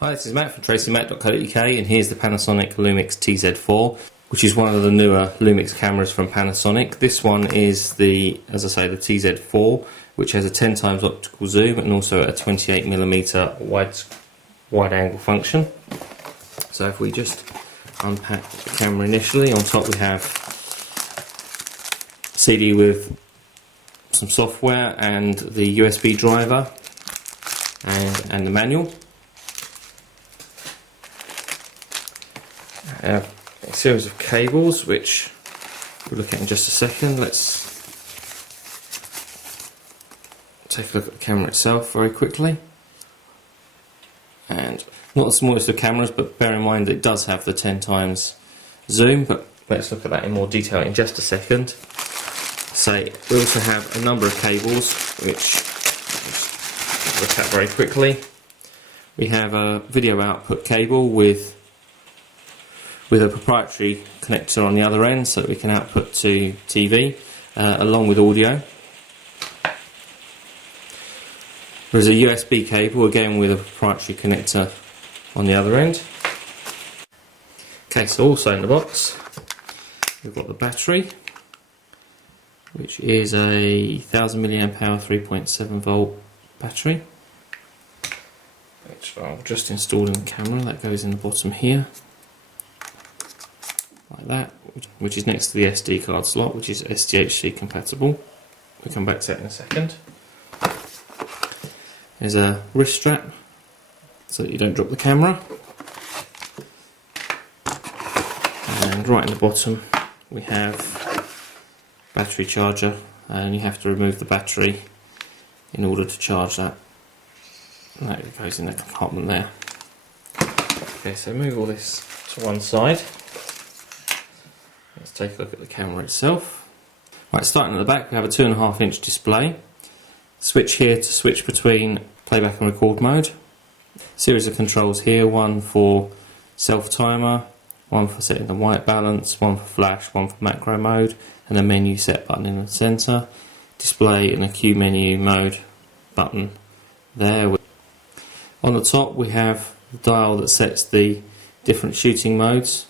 Hi, this is Matt from tracymac.co.uk, and here's the Panasonic Lumix TZ4, which is one of the newer Lumix cameras from Panasonic. This one is the, as I say, the TZ4, which has a 10 times optical zoom and also a 28mm wide angle function. So if we just unpack the camera initially, on top we have a CD with some software and the USB driver and the manual. A series of cables which we'll look at in just a second. Let's take a look at the camera itself very quickly. And not the smallest of cameras, but bear in mind that it does have the 10 times zoom, but let's look at that in more detail in just a second. So we also have a number of cables which we'll look at very quickly. We have a video output cable with a proprietary connector on the other end so that we can output to TV along with audio. There's a USB cable again with a proprietary connector on the other end. Okay, so also in the box we've got the battery, which is a 1000 mAh 3.7 volt battery, which I'll just install in the camera. That goes in the bottom here, like that, which is next to the SD card slot, which is SDHC compatible. We'll come back to that in a second. There's a wrist strap so that you don't drop the camera, and right in the bottom we have battery charger, and you have to remove the battery in order to charge that. That goes in that compartment there. Okay, so move all this to one side. Let's take a look at the camera itself. Right, starting at the back, we have a 2.5-inch display. Switch here to switch between playback and record mode. Series of controls here, one for self-timer, one for setting the white balance, one for flash, one for macro mode, and a menu set button in the centre. Display and a Q menu mode button there. On the top we have the dial that sets the different shooting modes,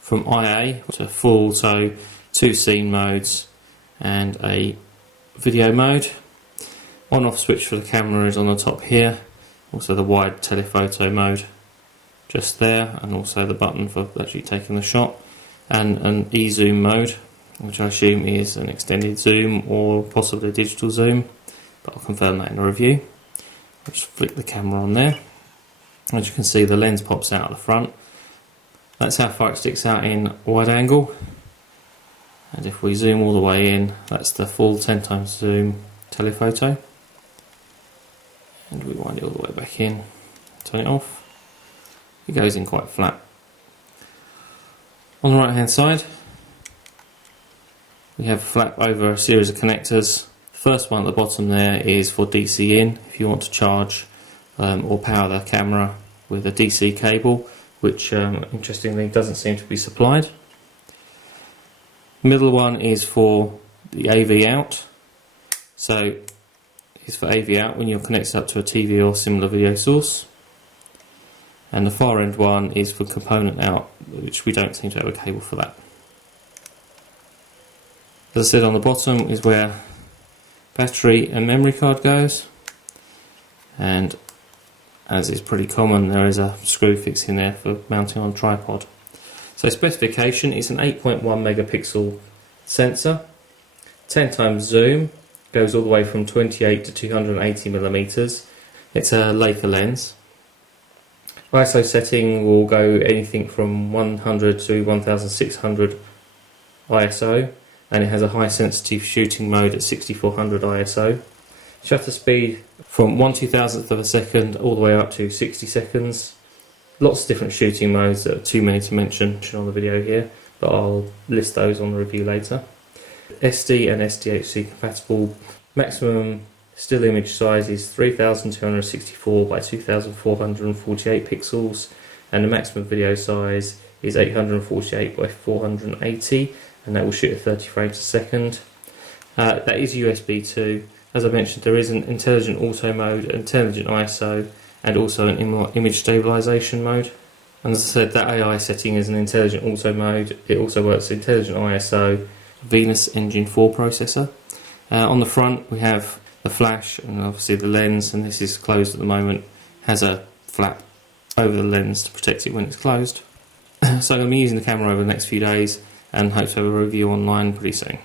from IA to full auto, 2 scene modes and a video mode. On-off switch for the camera is on the top here, also the wide telephoto mode just there, and also the button for actually taking the shot, and an e-zoom mode, which I assume is an extended zoom or possibly a digital zoom, but I'll confirm that in a review. I'll just flick the camera on there. As you can see, the lens pops out at the front. That's how far it sticks out in wide angle, and if we zoom all the way in, that's the full 10 times zoom telephoto. And we wind it all the way back in, turn it off. It goes in quite flat. On the right hand side we have a flap over a series of connectors. The first one at the bottom there is for DC in, if you want to charge or power the camera with a DC cable, which interestingly doesn't seem to be supplied. The middle one is for the AV out, so it's for AV out when you're connected up to a TV or similar video source. And the far end one is for component out, which we don't seem to have a cable for that. As I said, on the bottom is where battery and memory card goes, and as is pretty common, there is a screw fix in there for mounting on a tripod. So specification is an 8.1 megapixel sensor, 10 times zoom, goes all the way from 28 to 280 millimeters. It's a Leica lens. ISO setting will go anything from 100 to 1600 ISO, and it has a high sensitive shooting mode at 6400 ISO. Shutter speed from 1/2000th of a second all the way up to 60 seconds. Lots of different shooting modes that are too many to mention on the video here, but I'll list those on the review later. SD and SDHC compatible. Maximum still image size is 3264 by 2448 pixels, and the maximum video size is 848 by 480, and that will shoot at 30 frames a second. That is USB 2. As I mentioned, there is an intelligent auto mode, intelligent ISO, and also an image stabilization mode. And as I said, that AI setting is an intelligent auto mode. It also works with intelligent ISO, Venus Engine 4 processor. On the front we have the flash and obviously the lens, and this is closed at the moment, has a flap over the lens to protect it when it's closed. So I'm going to be using the camera over the next few days and hope to have a review online pretty soon.